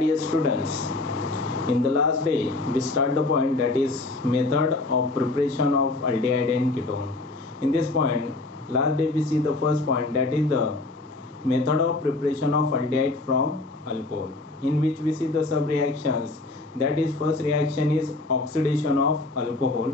dear students, in the last day we start the point that is method of preparation of aldehyde and ketone. In this point, last day we see the first point, that is the method of preparation of aldehyde from alcohol, in which we see the sub reactions. That is, first reaction is oxidation of alcohol.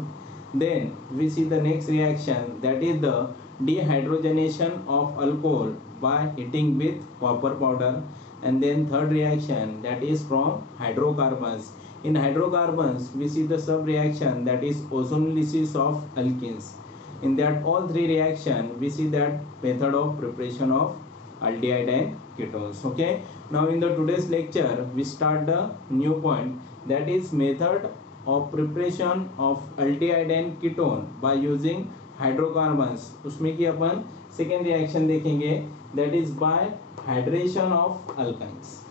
Then we see the next reaction, that is the dehydrogenation of alcohol by heating with copper powder. And then third reaction, that is from hydrocarbons. In hydrocarbons we see the sub reaction, that is ozonolysis of alkenes. In that all three reaction we see that method of preparation of aldehyde and ketones. Okay, now in the today's lecture we start the new point, that is method of preparation of aldehyde and ketone by using hydrocarbons. उसमें की अपन second reaction देखेंगे, that is by hydration of alkynes.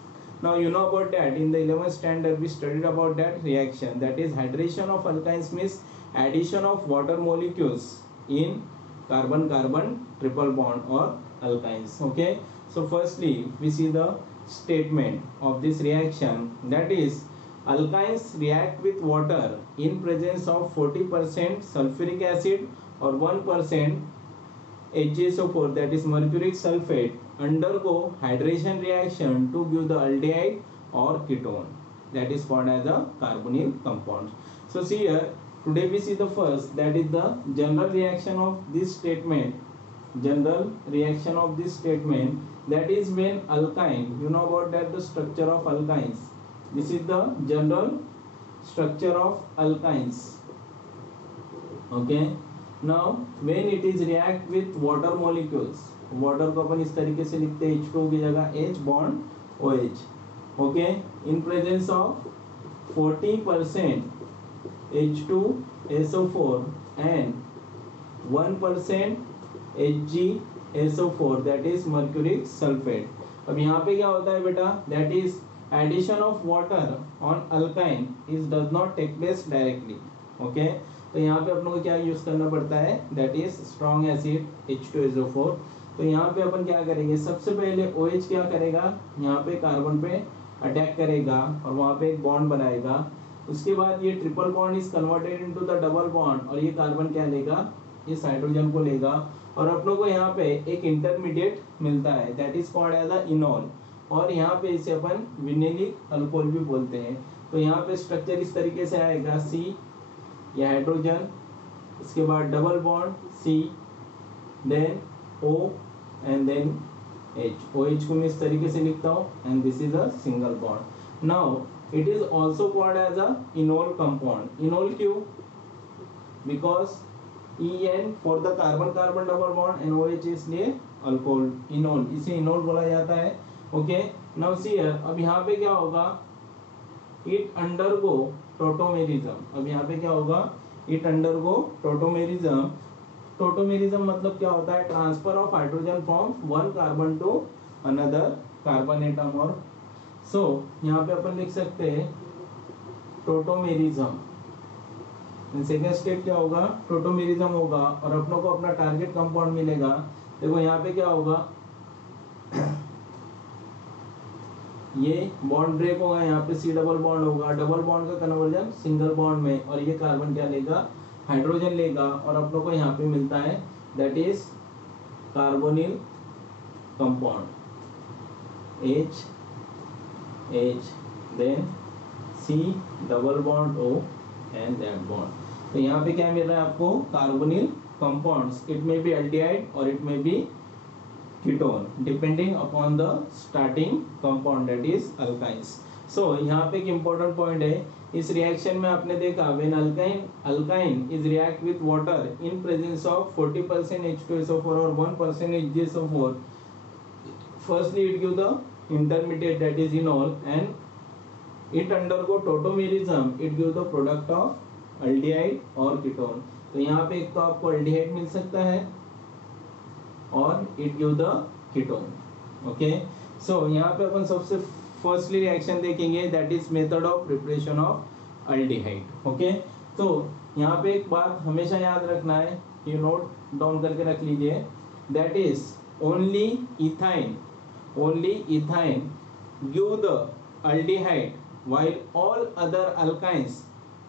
Now you know about that, in the 11th standard we studied about that reaction, that is hydration of alkynes means addition of water molecules in carbon carbon triple bond or alkynes. Okay, so firstly we see the statement of this reaction, that is alkynes react with water in presence of 40% sulfuric acid or 1% HgSO4, that is mercuric sulfate, undergo hydration reaction to give the aldehyde or ketone, that is called as a carbonyl compound. So see here, today we see the first, that is the general reaction of this statement. General reaction of this statement, that is when alkyne, you know about that the structure of alkynes. This is the general structure of alkynes. Okay, now when it is react with water molecules, water को अपन इस तरीके से लिखते हैं H2 की जगह H bond OH. Okay, in presence of 40% H2SO4 and 1% HgSO4, that is mercuric sulfate. अब यहाँ पे क्या होता है बेटा, that is addition of water on alkyne is does not take place directly. Okay, तो यहाँ पे अपन को क्या यूज करना पड़ता है, that is strong acid H2SO4. तो यहाँ पे अपन क्या करेंगे, सबसे पहले OH क्या करेगा, यहाँ पे कार्बन पे अटैक करेगा और वहाँ पे एक बॉन्ड बनाएगा. उसके बाद ये triple bond is converted into the double bond और ये कार्बन क्या लेगा, इस हाइड्रोजन को लेगा और अपनों को यहाँ पे एक इंटरमीडिएट मिलता है, that is called as the enol. और यहाँ पे इसे अपन विनिलिक अल्कोहल भी बोलते हैं. तो यहाँ पे स्ट्रक्चर इस तरीके से आएगा, C या हाइड्रोजन, इसके बाद double bond C, then O and then H. OH को मैं इस तरीके से लिखता हूँ and this is a single bond. Now it is also called as a enol compound. Enol क्यों, because En for the carbon carbon double bond and OH इसलिए alcohol, enol, इसे इनोल बोला जाता है. ओके, नाउ सी हियर, अब यहाँ पे क्या होगा, इट अंडरगो टोटोमेरिज्म. अब यहाँ पे क्या होगा, इट अंडरगो टोटोमेरिज्म. टोटोमेरिज्म मतलब क्या होता है, transfer of hydrogen from one carbon to another carbon atom. और सो यहाँ पे अपन लिख सकते हैं टोटोमेरिज्म. सेकेंड स्टेप क्या होगा, टोटोमेरिज्म होगा और अपनों को अपना टारगेट कंपाउंड मिलेगा. देखो यहाँ पे क्या होगा, ये बॉन्ड ब्रेक होगा, यहाँ पे C डबल बॉन्ड होगा, डबल बॉन्ड का कन्वर्जन सिंगल बॉन्ड में और ये कार्बन क्या लेगा, हाइड्रोजन लेगा और अपनों को यहाँ पे मिलता है, that is carbonyl compound H H, then C double bond O and that bond. तो यहाँ पे क्या मिल रहा है आपको, carbonyl compounds. It may be aldehyde or it may be ketone depending upon the starting compound, that is alkynes. So यहाँ पे एक important point है, इस reaction में आपने देखा when alkyne is react with water in presence of 40% H2SO4 or 1% HgSO4, firstly it give the intermediate, that is enol, and it undergo tautomerism, it give the product of aldehyde or ketone. तो यहाँ पे एक तो आपको aldehyde मिल सकता है और it give the ketone. Okay, so यहाँ पे अपन सबसे फर्स्टली रिएक्शन देखेंगे, that is method of preparation of aldehyde. Okay, तो यहाँ पे एक बात हमेशा याद रखना है, ये नोट डाउन करके रख लीजिए, that is only ethyne give the aldehyde while all other alkynes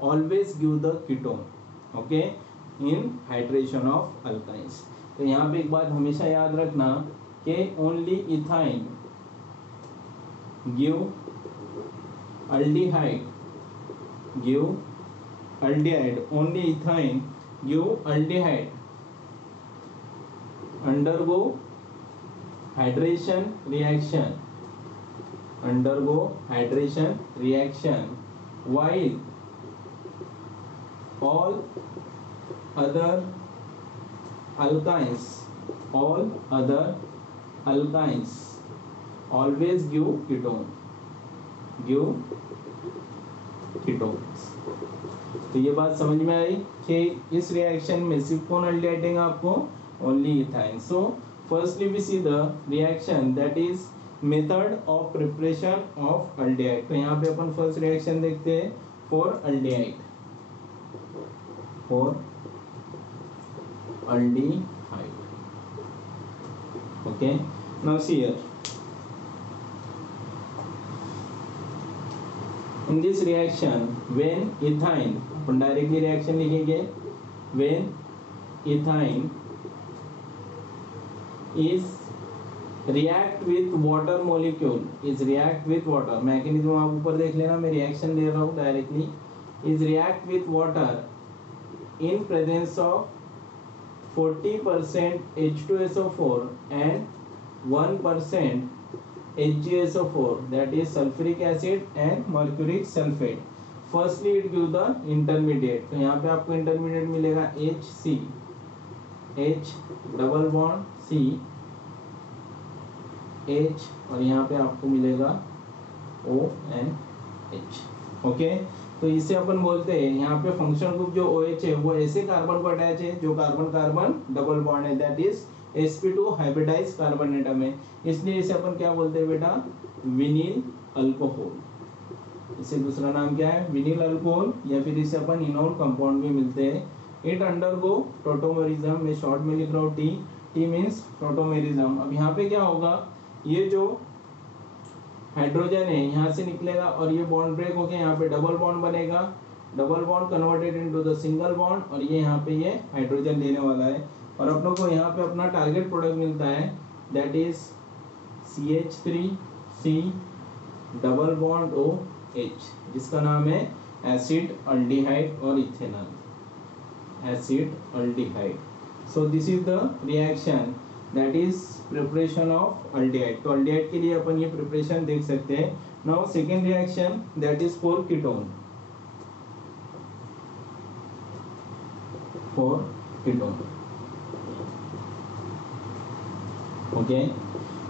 always give the ketone. Okay, in hydration of alkynes. तो यहाँ पे एक बात हमेशा याद रखना कि only ethyne give aldehyde, only ethyne give aldehyde undergo hydration reaction while all other alkynes always give ketones. तो ये बात समझ में आई कि इस रिएक्शन में सिर्फ कौन अल्डिहाइड देंगे आपको, only ethyne. So firstly we see the reaction that is method of preparation of aldehyde. तो यहाँ पे अपन फर्स्ट रिएक्शन देखते हैं for aldehyde. Okay, now see here. In this reaction, when ethyne, अपन डायरेक्टली रिएक्शन लिखेंगे, when ethyne is react with water molecule, mechanism आप ऊपर देख लेना, मैं रिएक्शन दे रहा हूँ directly. is react with water in presence of 40% H2SO4 and 1% HgSO4, that is sulfuric acid and mercuric sulfate. Firstly it give the intermediate. तो यहाँ पे आपको intermediate मिलेगा HC, H double bond C, H, और यहाँ पे आपको मिलेगा ONH. ओके, तो इसे अपन बोलते हैं यहाँ पे फंक्शनल ग्रुप जो OH है वो ऐसे कार्बन को अटैच है जो कार्बन कार्बन डबल बॉन्ड है, that is sp2 hybridise carbon atom है, इसलिए इसे अपन क्या बोलते हैं बेटा, विनिल अल्कोहल. इसे दूसरा नाम क्या है, विनिल अल्कोहल, या फिर इसे अपन इनोल कंपाउंड भी मिलते हैं. इट अंडरगो टोटोमेरिज्म, मैं शॉर्ट में लिख रहा हूँ टी मीन्स टोटोमेरिज्म. अब यहाँ पे क्या होगा, ये जो हाइड्रोजन है यहाँ से निकलेगा और ये बॉन्ड ब्रेक होके यहाँ पे डबल बॉन्ड बनेगा, double bond converted into the single bond, और ये यहाँ पे ये हाइड्रोजन लेने वाला है. और अपनों को यहाँ पे अपना टारगेट प्रोडक्ट मिलता है, that is CH3C double bond OH, जिसका नाम है एसिड अल्डिहाइड और ethanol, acid aldehyde. So this is the reaction that is preparation of aldehyde. तो अल्डिहाइड के लिए अपन ये प्रिपरेशन देख सकते हैं. Now second reaction that is for ketone. Okay,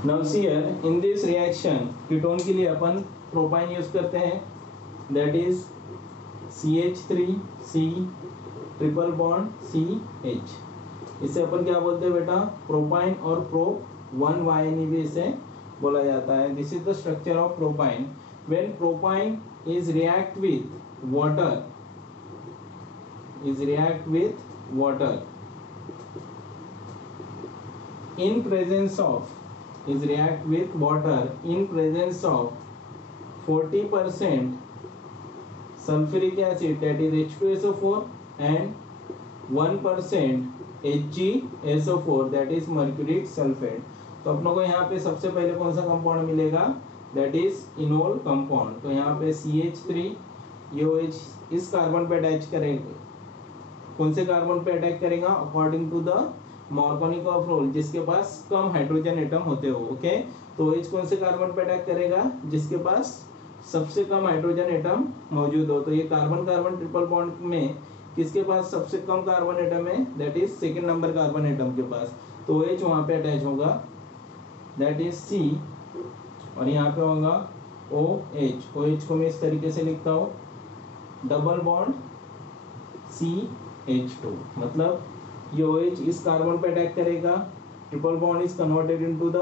now see here in this reaction ketone के लिए अपन प्रोपाइन यूज करते हैं, that is CH3C triple bond CH. इसे अपन क्या बोलते हैं बेटा, प्रोपाइन, और प्रोप 1 भी इसे बोला जाता है. This is the structure of propyne. When propyne is react with water in presence of 40% sulfuric acid, that is H2SO4, and 1% HgSO4, that is mercuric sulfate. तो अपनों को यहाँ पे सबसे पहले कौन सा कंपाउंड मिलेगा, दैट इज इनोल कंपाउंड. तो यहाँ पे CH3 ये OH इस कार्बन पे अटैच करेगा, कौन से कार्बन पे अटैक करेगा, according to the Markovnikov rule, जिसके पास कम हाइड्रोजन एटम होते हो. ओके, तो OH कौन से कार्बन पे अटैक करेगा, जिसके पास सबसे कम हाइड्रोजन एटम मौजूद हो. तो ये कार्बन कार्बन ट्रिपल बॉन्ड में किसके पास सबसे कम कार्बन एटम है, that is second number carbon atom के पास. तो OH वहाँ पे अटैच होगा, दैट इज C, और यहाँ पे होगा OH को मैं इस तरीके से लिखता हूँ, डबल बॉन्ड CH2. मतलब ये OH इस कार्बन पे अटैक करेगा, triple bond is converted into the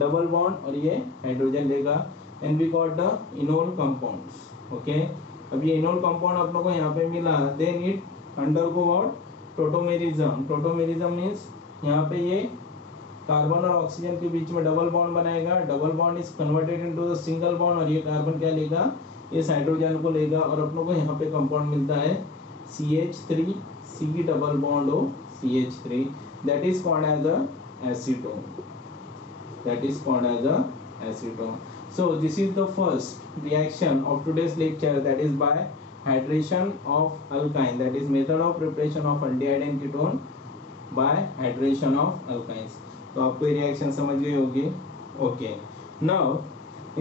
double bond, और ये हाइड्रोजन लेगा, and we got the enol compounds. Okay, अब ये इनोल कंपाउंड अपनों को यहाँ पे मिला, then it undergo what, tautomerism. Tautomerism means यहाँ पे ये कार्बन और ऑक्सीजन के बीच में डबल बॉन्ड बनाएगा, double bond is converted into the single bond, और ये कार्बन क्या लेगा, इस हाइड्रोजन को लेगा, और अपनों को यहाँ पे कंपाउंड मिलता है CH3 C double bond O CH3, that is called as a acetone, that is called as a acetone. So this is the first reaction of today's lecture, that is by hydration of alkyne, that is method of preparation of aldehyde and ketone by hydration of alkynes. तो आपको ये reaction समझ गई होगी. Okay, now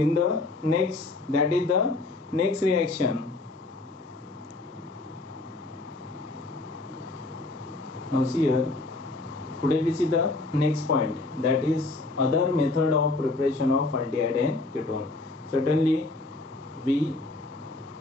in the next, that is the next reaction. Now see here, today we see the next point, that is other method of preparation of aldehyde and ketone. Certainly we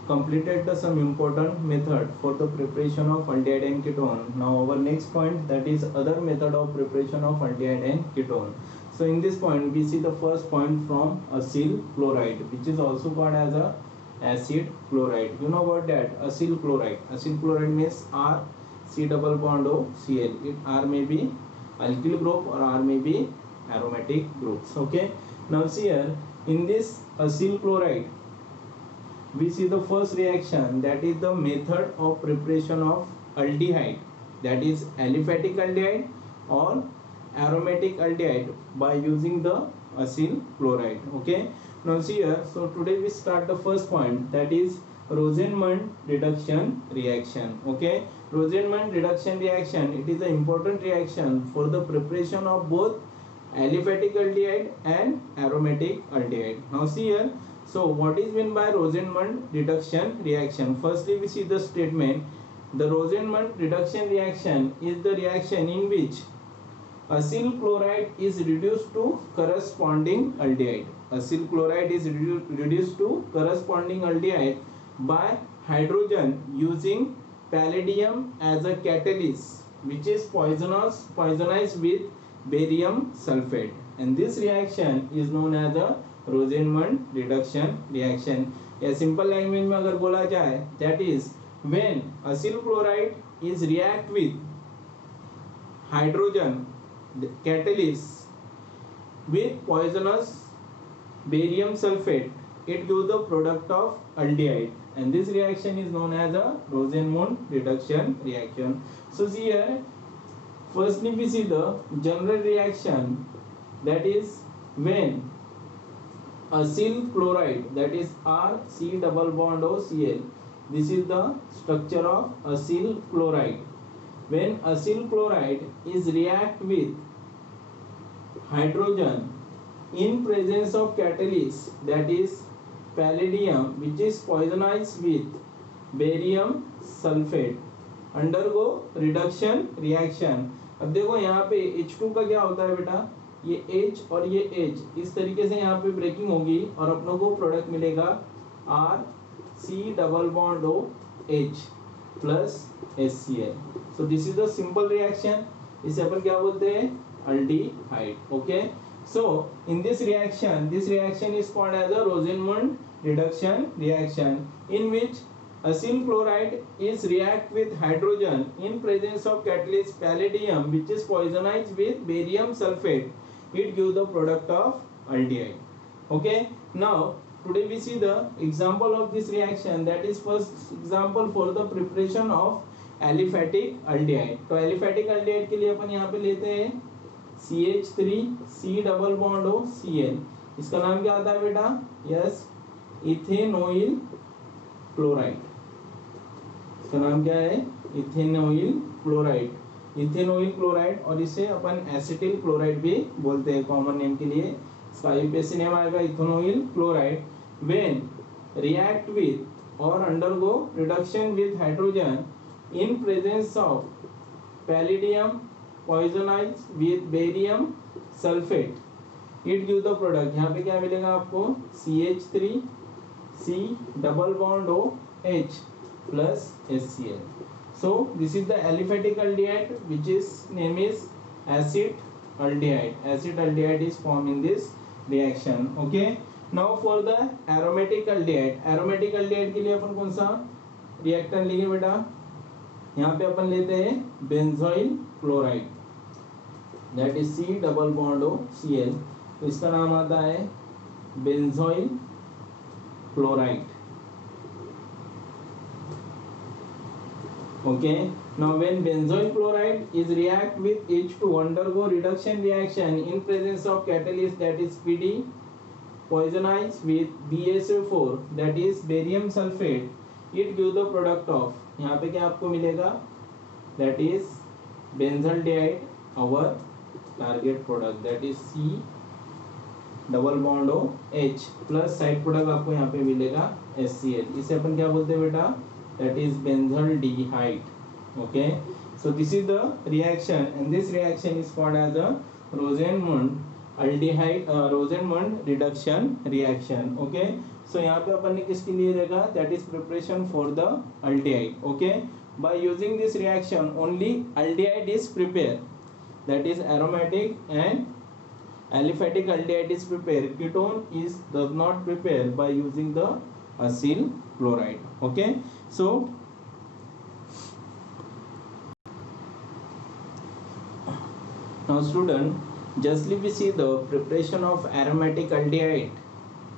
completed some important method for the preparation of aldehyde and ketone. Now our next point, that is other method of preparation of aldehyde and ketone. So in this point we see the first point from acyl chloride, which is also called as a acid chloride. You know about that, acyl chloride. Acyl chloride means R C double bond O Cl. It R may be alkyl group or R may be aromatic groups. Okay, now see here, in this acyl chloride we see the first reaction, that is the method of preparation of aldehyde, that is aliphatic aldehyde or aromatic aldehyde by using the acyl chloride. Okay, now see here, so today we start the first point, that is Rosenmund reduction reaction. Okay, Rosenmund reduction reaction, it is an important reaction for the preparation of both aliphatic aldehyde and aromatic aldehyde. Now see here, so what is meant by Rosenmund reduction reaction? Firstly we see the statement, the Rosenmund reduction reaction is the reaction in which acyl chloride is reduced to corresponding aldehyde. Acyl chloride is reduced to corresponding aldehyde by hydrogen using palladium as a catalyst, which is poisonized with barium sulfate, and this reaction is known as a Rosenmund reduction reaction. या simple language में अगर बोला जाए, that is when acyl chloride is react with hydrogen catalyst with poisonous barium sulfate, it gives the product of aldehyde, and this reaction is known as a Rosenmund reduction reaction. So see here, firstly we see the general reaction, that is when acyl chloride, that is R C double bond O Cl, this is the structure of acyl chloride. When acyl chloride is react with hydrogen in presence of catalyst, that is palladium, which is poisonized with barium sulfate, undergo reduction reaction. अब देखो यहाँ पे H2 का क्या होता है बेटा, ये H और ये H, इस तरीके से यहाँ पे ब्रेकिंग होगी और अपनों को प्रोडक्ट मिलेगा R C double bond O H plus HCl. So this is the simple reaction, इसे अपन क्या बोलते हैं, aldehyde. Okay, so in this reaction is called as a Rosenmund reduction reaction, in which acyl chloride is react with hydrogen in presence of catalyst palladium, which is poisonized with barium sulfate. It gives the product of aldehyde. Okay, now today we see the example of this reaction, that is first example for the preparation of aliphatic aldehyde. तो aliphatic aldehyde के लिए अपन यहाँ पे लेते हैं CH3 C double bond O Cl. इसका नाम क्या आता है बेटा, यस, इथेनोइल क्लोराइड. इसका नाम क्या है, इथेनोइल क्लोराइड. इथेनोइल क्लोराइड, और इसे अपन एसिटिल क्लोराइड भी बोलते हैं कॉमन नेम के लिए. इसका यूपीएससी नेम आएगा इथेनोइल क्लोराइड. व्हेन रिएक्ट विथ और undergo reduction with hydrogen in presence of palladium poisonized with barium sulfate, it gives the product. यहाँ पे क्या मिलेगा आपको, CH3 C double bond O H plus HCl. So this is the aliphatic aldehyde, which is name is acid aldehyde. Acid aldehyde is formed in this reaction. Okay, now for the aromatic aldehyde. Aromatic aldehyde के लिए अपन कौन सा reactant लेंगे बेटा, यहाँ पे अपन लेते हैं benzoyl chloride. That is C double bond O C L, तो इसका नाम आता है benzoyl chloride. Okay, now when benzoyl chloride is react with H2 undergo reduction reaction in presence of catalyst that is PD poisonize with BaSO4 that is barium sulfate, it give the product of, यहाँ पे क्या आपको मिलेगा, that is benzaldehyde, our target product that is C double bond O H plus side product आपको यहाँ पे मिलेगा HCl. इसे अपन क्या बोलते हैं बेटा, that is benzaldehyde. Okay, so this is the reaction and this reaction is called as a Rosenmund aldehyde Rosenmund reduction reaction. Okay, so यहाँ पे अपन ने किसके लिए देखा, that is preparation for the aldehyde. Okay, by using this reaction only aldehyde is prepared, that is aromatic and aliphatic aldehyde is prepared, ketone is does not prepare by using the acyl chloride. Okay, so now student, justly we see the preparation of aromatic aldehyde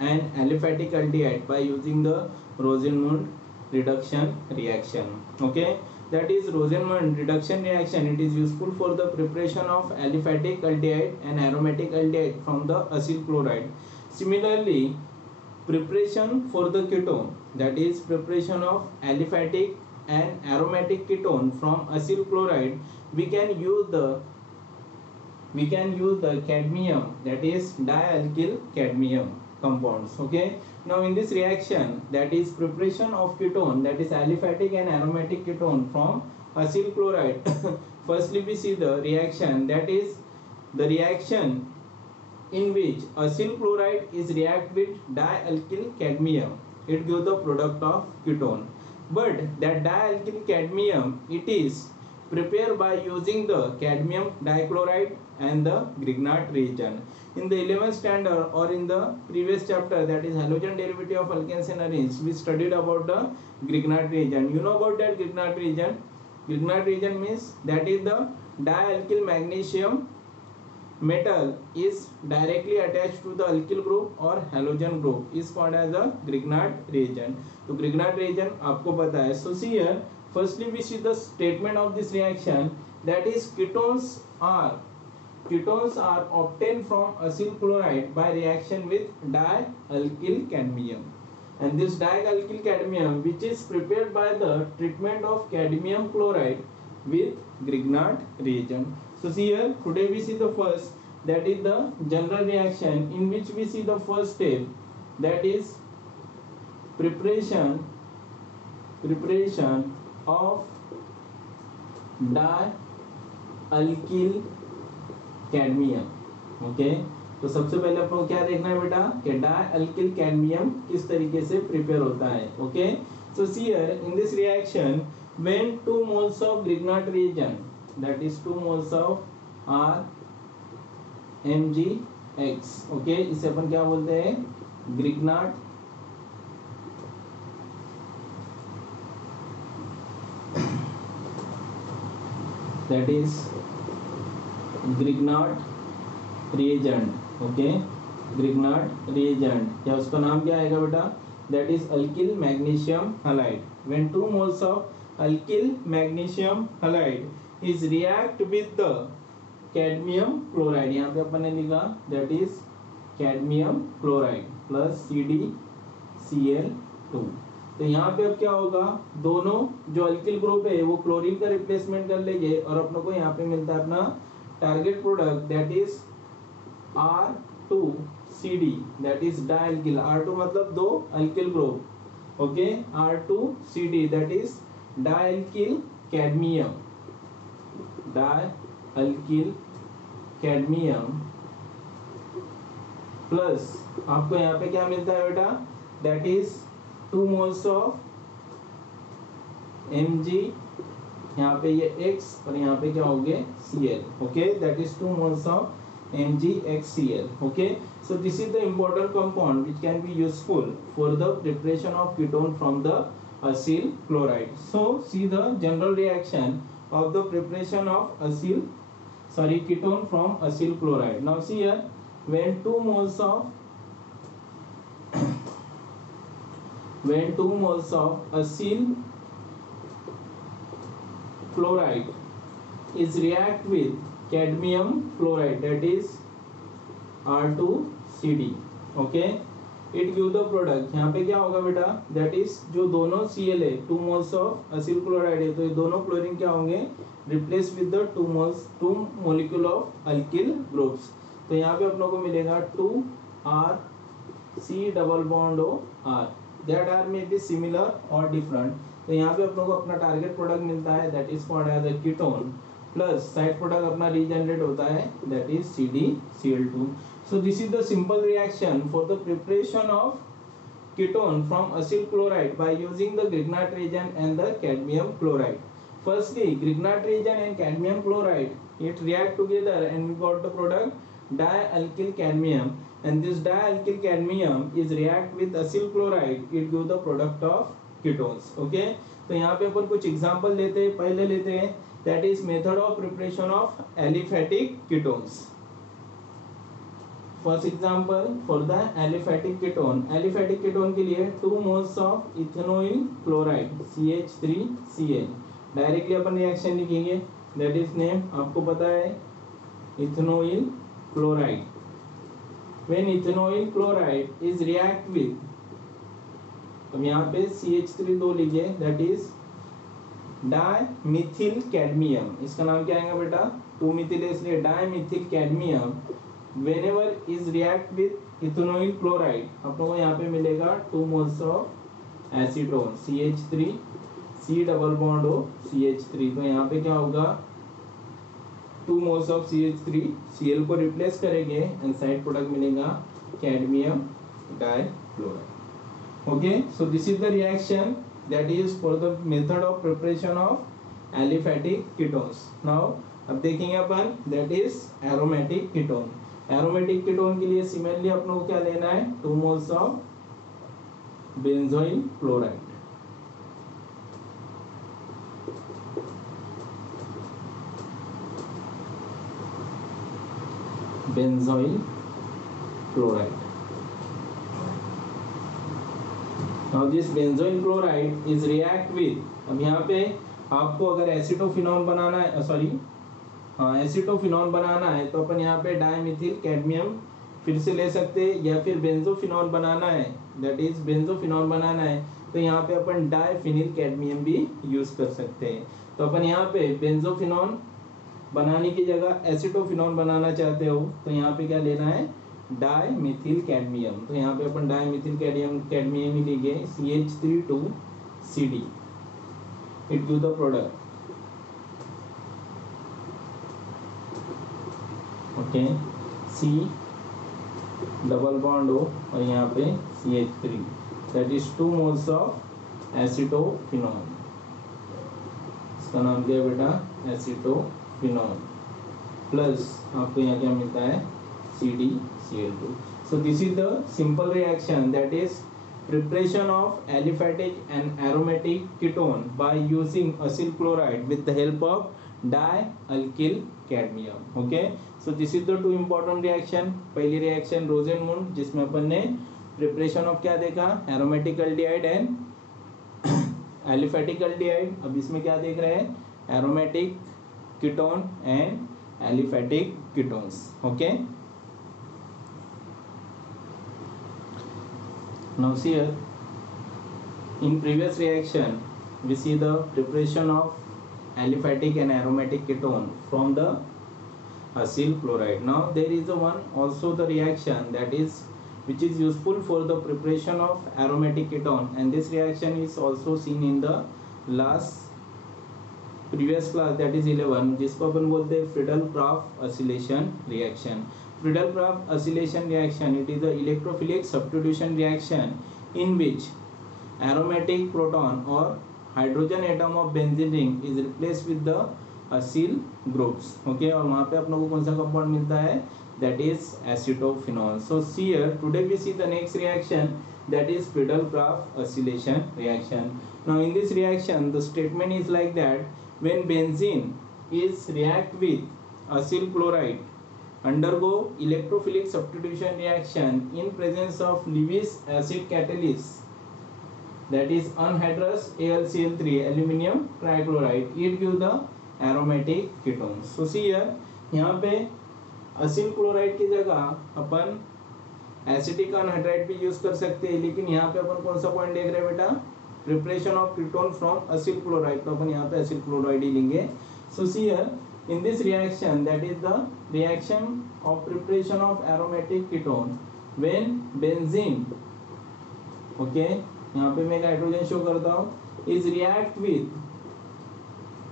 and aliphatic aldehyde by using the Rosenmund reduction reaction. Okay, that is Rosenmund reduction reaction, it is useful for the preparation of aliphatic aldehyde and aromatic aldehyde from the acyl chloride. Similarly, preparation for the ketone, that is preparation of aliphatic and aromatic ketone from acyl chloride, we can use the cadmium, that is dialkyl cadmium compounds. Okay, now in this reaction, that is preparation of ketone, that is aliphatic and aromatic ketone from acyl chloride. Firstly we see the reaction, that is the reaction in which acyl chloride is react with dialkyl cadmium, it gives the product of ketone. But that dialkyl cadmium, it is prepared by using the cadmium dichloride and the Grignard reagent. In the 11th standard or in the previous chapter, that is halogen derivative of alkanes and arenes, we studied about the Grignard reagent. You know about that Grignard reagent? Grignard reagent means that is the dialkyl magnesium metal is directly attached to the alkyl group or halogen group is called as a Grignard reagent. तो Grignard reagent आपको पता है. So see here, firstly we see the statement of this reaction, that is ketones are obtained from acyl chloride by reaction with dialkyl cadmium, and this dialkyl cadmium which is prepared by the treatment of cadmium chloride with Grignard reagent. So see here, today we see the first, that is the general reaction in which we see the first step, that is preparation of dialkyl cadmium. Okay, तो सबसे पहले आपको क्या देखना है बेटा, कि डायल्किल cadmium किस तरीके से प्रिपेयर होता है. Okay, so see here in this reaction when 2 moles of Grignard reagent, that is 2 moles of RMgX. Okay, इसे अपन क्या बोलते हैं, Grignard that is Grignard reagent. Okay, Grignard reagent या उसका नाम क्या आएगा बेटा, that is alkyl magnesium halide. When 2 moles of alkyl magnesium halide is react with the cadmium chloride, यहाँ पे अपन ने लिखा that is cadmium chloride plus CdCl2. तो यहाँ पे अब क्या होगा, दोनों जो अल्किल ग्रुप है वो क्लोरीन का रिप्लेसमेंट कर लेंगे और अपनों को यहाँ पे मिलता है अपना target product, that is R2CD, that is dialkyl. R2 मतलब दो alkyl group. Okay, R2CD that is dialkyl cadmium plus आपको यहाँ पे क्या मिलता है बेटा, that is 2 moles of Mg, यहाँ पे ये X और यहाँ पे क्या हो गए Cl. Okay, that is 2 moles of MgXCl. Okay, so this is the important compound which can be useful for the preparation of ketone from the acyl chloride. So see the general reaction of the preparation of acyl sorry, ketone from acyl chloride. Now see here, when 2 moles of when 2 moles of acyl chloride is react with cadmium fluoride, that is R2CD, okay, it give the product. यहाँ पे क्या होगा बेटा, that is जो दोनों Cl है 2 moles of acyl chloride है, तो ये दोनों क्लोरीन क्या होंगे, replace with the 2 molecule of alkyl groups. तो यहाँ पे अपनों को मिलेगा 2R C double bond O R, that R may be similar or different. तो यहाँ पे अपनों को अपना टारगेट प्रोडक्ट मिलता है, that is called as a ketone, plus side product अपना रीजनरेट होता है, that is CdCl2. So this is the simple reaction for the preparation of ketone from acyl chloride by using the Grignard reagent and the cadmium chloride. Firstly, Grignard reagent and cadmium chloride, it react together and we got the product dialkyl cadmium, and this dialkyl cadmium is react with acyl chloride, it give the product of ketones. Okay, तो यहाँ पे अपन कुछ example लेते हैं. पहले लेते हैं, that is method of preparation of aliphatic ketones. First example for the aliphatic ketone. Aliphatic ketone के लिए 2 moles of ethanoyl chloride CH3Cl. Directly upon reaction लिखेंगे, that is name आपको पता है, ethanoyl chloride. When ethanoyl chloride is react with, अब यहाँ पे CH3 दो लीजिए, that is डाइमिथिल कैडमियम. इसका नाम क्या आएगा बेटा, 2 मिथिल है इसलिए डाइमिथिल cadmium. whenever is react with ethanoyl chloride, आपको यहाँ पे मिलेगा 2 moles of acetone CH3 C double bond O CH3. तो यहाँ पे क्या होगा, 2 moles of CH3 Cl को रिप्लेस करेंगे एंड साइड प्रोडक्ट मिलेगा cadmium dichloride. Okay, so this is the reaction that is for the method of preparation of aliphatic ketones. Now अब देखेंगे अपन, that is aromatic ketone. Aromatic ketone के लिए similarly अपनों को क्या लेना है, 2 moles of benzoyl chloride. Benzoyl chloride. Now this benzoyl chloride is react with, अब यहाँ पे आपको अगर एसिटोफिनॉल बनाना है, सॉरी एसिटोफिनॉल बनाना है तो अपन यहाँ पे डाइमिथिल कैडमियम फिर से ले सकते हैं, या फिर बेंजोफिनॉल बनाना है, दैट इज बेंजोफिनॉल बनाना है तो यहाँ पे अपन डाइफिनिल कैडमियम भी यूज कर सकते हैं. तो अपन यहाँ पे बेंजोफिनॉल बनाने की जगह एसिटोफिनॉल बनाना चाहते हो तो यहाँ पे क्या लेना है, डाइमिथिल कैडमियम. तो यहाँ पे अपन डाइमिथिल कैडमियम ही लिखे CH3 it give the product. Okay, C double bond O और यहाँ पे CH3, that is 2 moles of acetophenol. इसका नाम क्या है बेटा, एसिटोफिनॉल, प्लस आपको यहाँ क्या मिलता है, CdCl2. So this is the simple reaction, that is preparation of aliphatic and aromatic ketone by using acyl chloride with the help of dialkyl cadmium. Okay, so this is the 2 important reaction. पहली reaction रोजेनमुंड जिसमें अपन ने preparation of क्या देखा, aromatic aldehyde and aliphatic aldehyde. अब इसमें क्या देख रहे हैं, aromatic ketone and aliphatic ketones. Okay. Now see here, in previous reaction we see the preparation of aliphatic and aromatic ketone from the acyl chloride. Now there is a one also the reaction that is which is useful for the preparation of aromatic ketone, and this reaction is also seen in the last previous class, that is 11, जिसको अपन बोलते हैं Friedel-Crafts acylation reaction. Friedel-Crafts acylation reaction, it is the electrophilic substitution reaction in which aromatic proton or hydrogen atom of benzene ring is replaced with the acyl groups. Okay, और वहाँ पे अपनों को कौन सा compound मिलता है, that is acetophenol. So see here, today we see the next reaction, that is Friedel-Crafts acylation reaction. Now in this reaction the statement is like that when benzene is react with acyl chloride undergo electrophilic substitution reaction in presence of Lewis acid catalyst, that is anhydrous AlCl3 aluminum trichloride, it give the aromatic ketone. So see here, यहाँ पे acyl chloride की जगह अपन acetic anhydride भी use कर सकते हैं, लेकिन यहाँ पे अपन कौन सा पॉइंट देख रहे हैं बेटा, preparation of ketone from acyl chloride, तो अपन यहाँ पे असिल क्लोराइड ही लेंगे. So see here in this reaction, that is the reaction of preparation of aromatic ketone when benzene, okay, यहाँ पे मैं एक हाइड्रोजन शो करता हूँ, is react with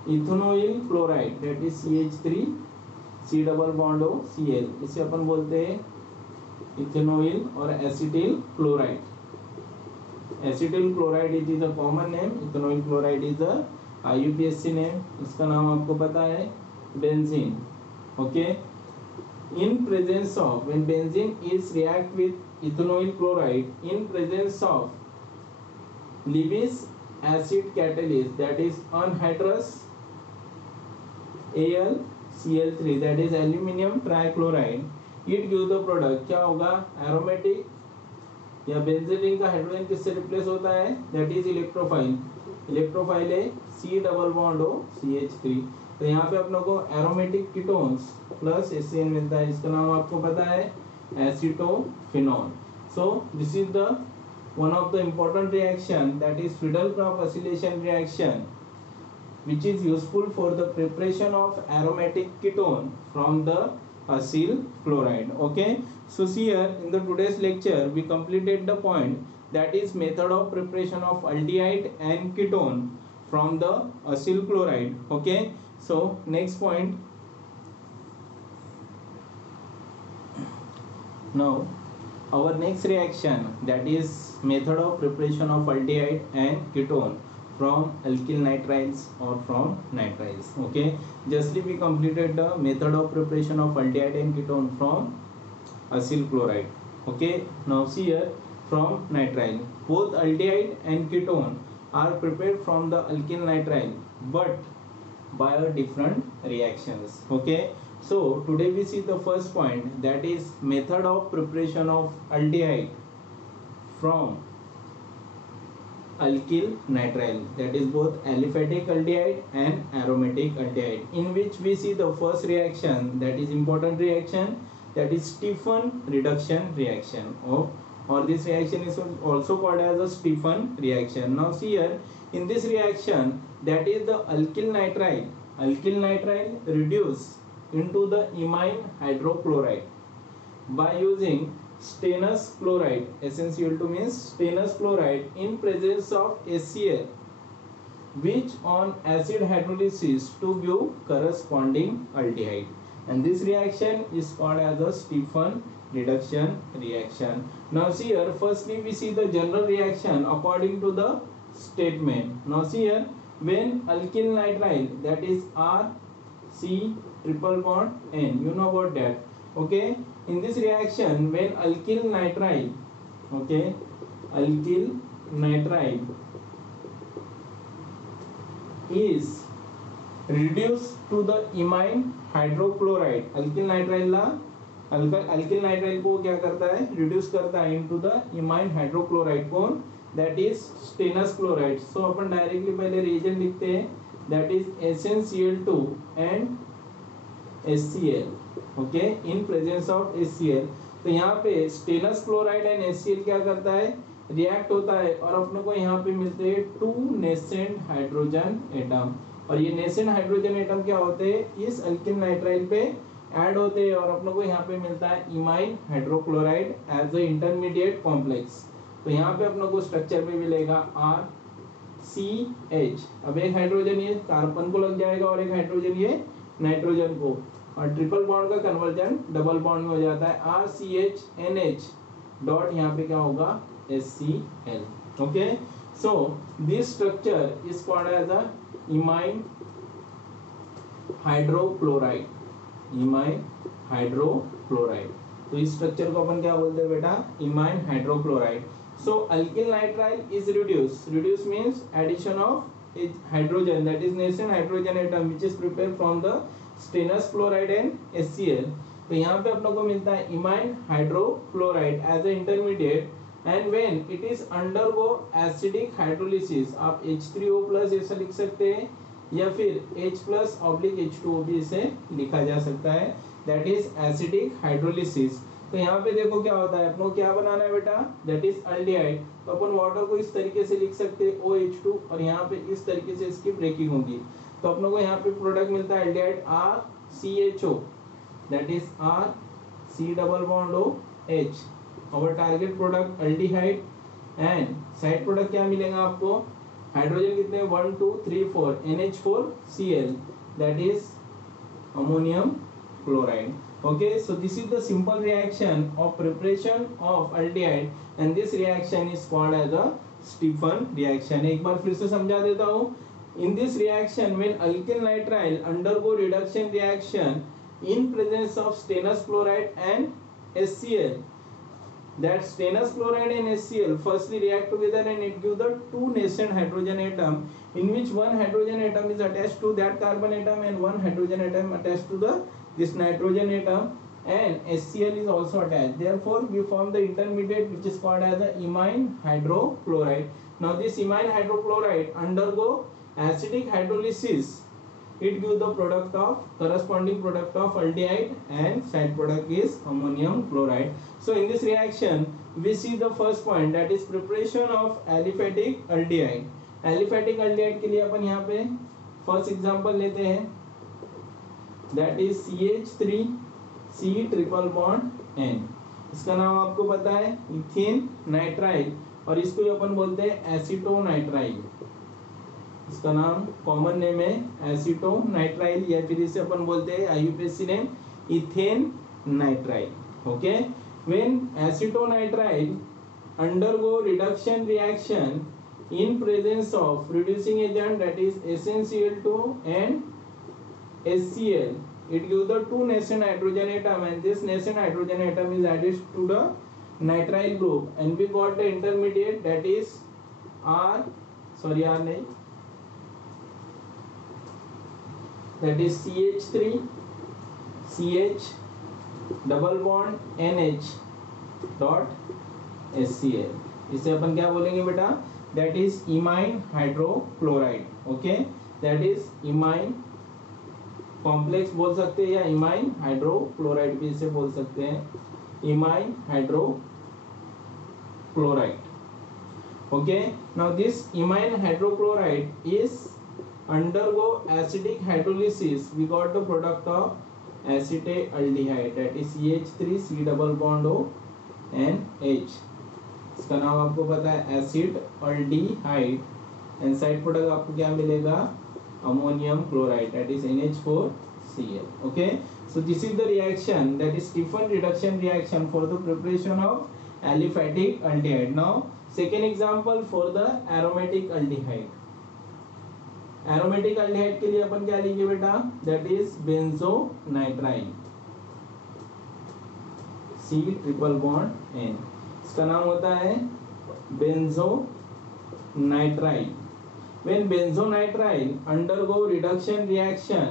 ethanoyl chloride, that is CH3 C double bond O Cl, इसे अपन बोलते हैं ethanoyl और acetyl chloride. Acetyl chloride it is a common name, ethanoyl chloride is a IUPAC name, इसका नाम आपको पता है benzene. Okay, in presence of, when benzene is react with ethanoyl chloride in presence of Lewis acid catalyst, that is anhydrous AlCl3, that is aluminium trichloride, it give the product, क्या होगा, aromatic, या benzene का hydrogen किससे replace होता है, that is electrophile, electrophile है C double bond O CH3. तो यहाँ पे अपनों को एरोमेटिक कीटोन्स प्लस HCl मिलता है, इसका नाम आपको पता है acetophenol. So this is the one of the important reaction, that is Friedel Crafts acylation reaction, which is useful for the preparation of aromatic ketone from the acyl chloride. Okay, so see here in the today's lecture we completed the point, that is method of preparation of aldehyde and ketone from the acyl chloride. Okay, so next point, now our next reaction, that is method of preparation of aldehyde and ketone from alkyl nitriles or from nitriles. Okay, justly we completed the method of preparation of aldehyde and ketone from acyl chloride. Okay, now see here, from nitrile, both aldehyde and ketone are prepared from the alkyl nitrile, but by a different reactions. Okay, so today we see the first point, that is method of preparation of aldehyde from alkyl nitrile, that is both aliphatic aldehyde and aromatic aldehyde, in which we see the first reaction, that is important reaction, that is Stephan reduction reaction, or this reaction is also called as a Stephan reaction. Now see here, in this reaction, that is the alkyl nitrile reduce into the imine hydrochloride by using stannous chloride, SnCl2 means stannous chloride, in presence of HCl, which on acid hydrolysis to give corresponding aldehyde, and this reaction is called as a Stephan reduction reaction. Now see here, firstly we see the general reaction according to the statement. Now see here, when alkyl nitrile, that is RC triple bond N, you know about that. Okay, in this reaction, when alkyl nitrile, okay, alkyl nitrile is reduced to the imine hydrochloride, alkyl nitrile La alkyl nitrile को क्या करता है, reduce करता है into the imine hydrochloride, कौन, that is stannous chloride. So upon directly पहले reagent लिखते हैं, that is SnCl2 and HCl. Okay, in presence of HCl. तो यहाँ पे stannous chloride and HCl क्या करता है, रिएक्ट होता है, और अपने को यहाँ पे मिलते हैं 2 नेसेंट हाइड्रोजन एटम, और ये नेसेंट हाइड्रोजन एटम क्या होते हैं, इस अल्किल नाइट्राइल पे ऐड होते हैं, और अपने को यहाँ पे मिलता है imine hydrochloride as a intermediate complex. तो यहाँ पे अपने को स्ट्रक्चर में मिलेगा RCH, अब एक हाइड्रोजन ये कार्बन को लग जाएगा और एक हाइड्रोजन ये नाइट्रोजन को, और ट्रिपल बॉन्ड का कन्वर्जन डबल बॉन्ड में हो जाता है RCH NH डॉट, यहाँ पे क्या होगा HCl. Okay, so this structure is called as a imine hydrochloride, imine hydrochloride. तो इस स्ट्रक्चर को अपन क्या बोलते हैं बेटा, imine hydrochloride. So alkyl nitrile is reduce means addition of hydrogen, that is nascent hydrogen atom which is prepared from the stannous chloride and HCl, तो यहाँ पे अपनों को मिलता है imine hydrochloride as a intermediate, and when it is undergo acidic hydrolysis, आप H3O plus ऐसा लिख सकते हैं या फिर H प्लस ऑब्लिक H2O भी इसे लिखा जा सकता है, दैट इज एसिडिक हाइड्रोलिसिस। तो यहाँ पे देखो क्या होता है, अपनों को क्या बनाना है बेटा, दैट इज अल्डिहाइड। तो अपन वाटर को इस तरीके से लिख सकते हैं OH2, और यहाँ पे इस तरीके से इसकी ब्रेकिंग होगी, तो अपनों को यहाँ पे प्रोडक्ट मिलता है aldehyde RCHO, that is RC double bond OH, और target product aldehyde, and side product क्या मिलेगा आपको, हाइड्रोजन कितने 1 2 3 4 NH4Cl, that is ammonium chloride. Okay, so this is the simple reaction of preparation of aldehyde, and this reaction is called as a Stephan reaction. एक बार फिर से समझा देता हूँ. In this reaction, when alkyl nitrile undergo reduction reaction in presence of stannous chloride and HCl, that stannous chloride and HCl firstly react together and it gives the two nascent hydrogen atom, in which one hydrogen atom is attached to that carbon atom and one hydrogen atom attached to the this nitrogen atom, and HCl is also attached. Therefore we form the intermediate which is called as the imine hydrochloride. Now this imine hydrochloride undergo acidic hydrolysis, it gives the product of corresponding product of aldehyde, and side product is ammonium chloride. So in this reaction we see the first point, that is preparation of aliphatic aldehyde. Aliphatic aldehyde के लिए अपन यहाँ पे first example लेते हैं, that is CH3C triple bond N। इसका नाम आपको पता है इथेन नाइट्राइल, और इसको अपन बोलते हैं एसीटोनाइट्राइल। इसका नाम कॉमन नेम है एसीटोनाइट्राइल, या फिर इसे अपन बोलते हैं IUPAC name ethane nitrile. Okay, when acetonitrile undergo reduction reaction in presence of reducing agent, that is SnCl2 and HCl, it gives the two nascent hydrogen atom, and this nascent hydrogen atom is added to the nitrile group, and we got the intermediate, that is R नहीं, that is CH3 CH double bond NH dot HCl। इसे अपन क्या बोलेंगे बेटा, that is imine hydrochloride. Okay, that is imine complex बोल सकते हैं, या imine hydrochloride भी इसे बोल सकते हैं, imine hydrochloride. Okay, now this imine hydrochloride is undergo acidic hydrolysis, we got the product of acetaldehyde, that is CH3C double bond O and H। इसका नाम आपको पता है acid aldehyde, and side product आपको क्या मिलेगा, ammonium chloride, that is NH4Cl। Okay, so this is the reaction, that is Stephen reduction reaction for the preparation of aliphatic aldehyde. Now second example for the aromatic aldehyde. Aromatic aldehyde के लिए अपन क्या लिखेंगे बेटा, that is benzonitrile, C triple bond N। इसका नाम होता है benzonitrile. When benzonitrile undergo reduction reaction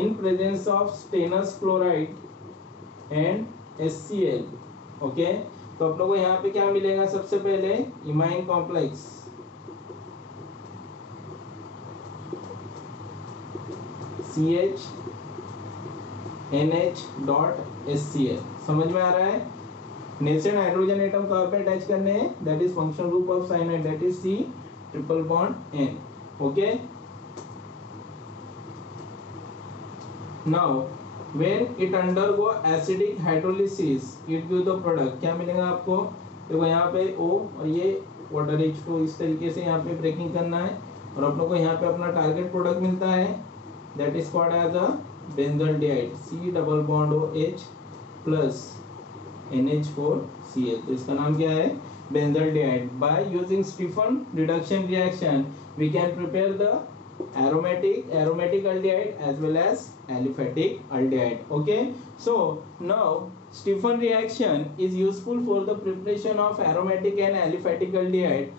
in presence of stannous chloride and HCl, okay, तो आप लोगों को यहाँ पे क्या मिलेगा, सबसे पहले imine complex CH NH dot HCl। समझ में आ रहा है, नेसेंट हाइड्रोजन एटम कहाँ पे अटैच करने हैं, that is functional group of cyanide, that is C triple bond N। Okay, now when it undergo acidic hydrolysis, it give the product, क्या मिलेगा आपको, देखो यहाँ पे O और ये वाटर H2, इस तरीके से यहाँ पे ब्रेकिंग करना है, और आप लोग को यहाँ पे अपना टारगेट प्रोडक्ट मिलता है, that is called as a benzaldehyde, C double bond OH plus NH4Cl। तो इसका नाम क्या है, benzaldehyde. By using Stephen reduction reaction we can prepare the aromatic aldehyde as well as aliphatic aldehyde। okay, so now Stephan reaction is useful for the preparation of aromatic and aliphatic aldehyde